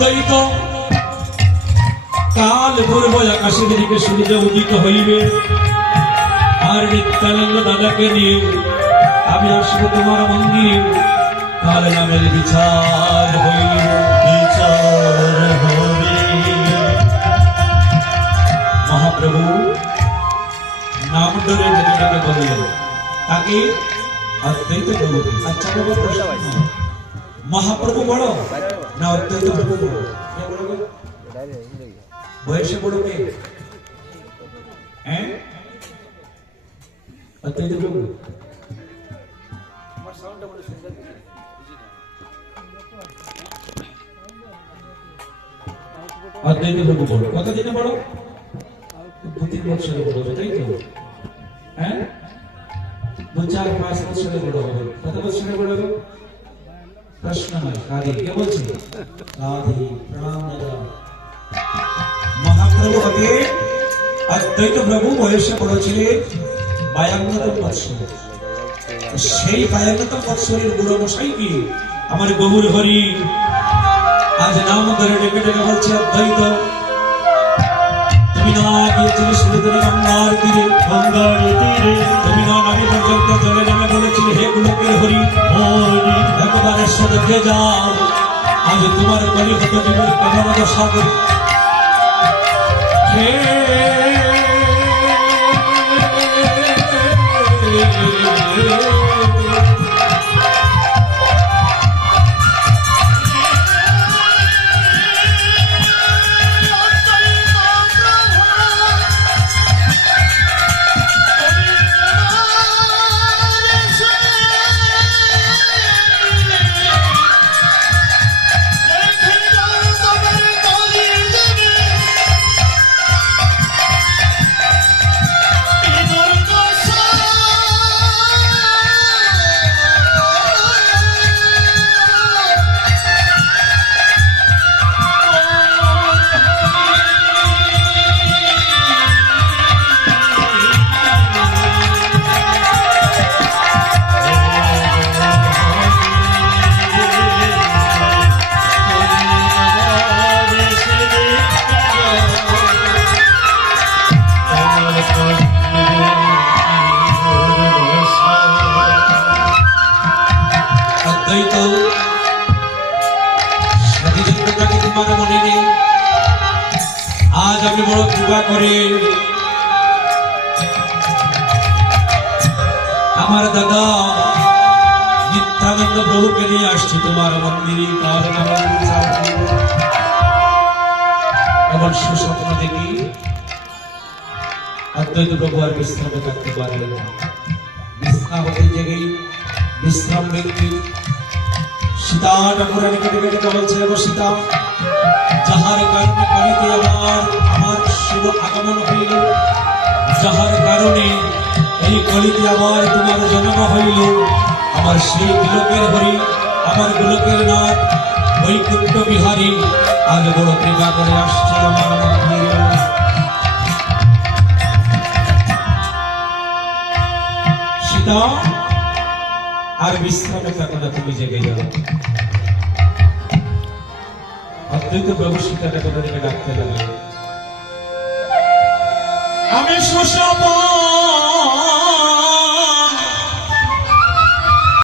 অদ্বৈত কাল পূর্ব আকাশে দিকে সূর্য উদিত হইবে আর নিত্যানন্দ দাদাকে নিয়ে আমি আসবো তোমার মন্দিরে কাল নামের বিচার হইবে বিচার হবে। মহাপ্রভু নাম ধরে ডেকে ডেকে বললেন তাকে অদ্বৈত প্রভু। আচ্ছা বাবা মহাপ্রভু বড় না অদ্বৈত প্রভু বড়? বয়সে বড় কে? হ্যাঁ অদ্বৈত প্রভু। অদ্বৈত প্রভু বড়। কত দিনে বড়? 2-3 বছরে বড় হবে তাই তো? হ্যাঁ 2-4-5 বছরে বড় হবে। কত বছরে বড় হবে? প্রশ্ন নয় রাধে। কে বলছে? রাধে। প্রণাম দাদা। মহাপ্রভু হবে অদ্বৈত প্রভু বয়সে বড় ছিলেন 52 বৎসর। সেই 52 বৎসরের বুড়ো মশাই কি আমার গৌর হরি আজ নাম ধরে ডেকে ডেকে বলছে অদ্বৈত তুমি না গিয়েছিলে সুরেন্দ্র গঙ্গার তীরে তুমি না নামে পর্যন্ত জলে নেমে বলেছিলে হে গোলকের হরি একবার এসে দেখে যাও আজ তোমার কলিহত জীবন কেমন দশা করি। আজ আমি বড় কৃপা করে আমার দাদা নিত্যানন্দ প্রভুকে নিয়ে আসছি তোমার মন্দিরে এমন সুস্বপ্ন দেখি অদ্বৈত প্রভু আর বিশ্রামে থাকতে পারে না। বিশ্রাম হতে জেগেই বিশ্রাম ব্যক্তি সীতা ঠাকুরের কেটে কেটে বলছে সীতা যাহার কারণে বাড়িতে আমার শুভ আগমন হইল যাহার কারণে এই কলিতে আবার তোমার জন্ম হইল আমার সেই গোলকের হরি আমার গোলকের নাথ বৈকুণ্ঠ বিহারী আজ বড় কৃপা করে আসছে আমার মন্দিরে। সীতা আর বিশ্রামে থাকো না তুমি জেগে যাও। অদ্বৈত প্রভু সীতাটাকে ডাকতে লাগলেন আমি সুস্বপ্ন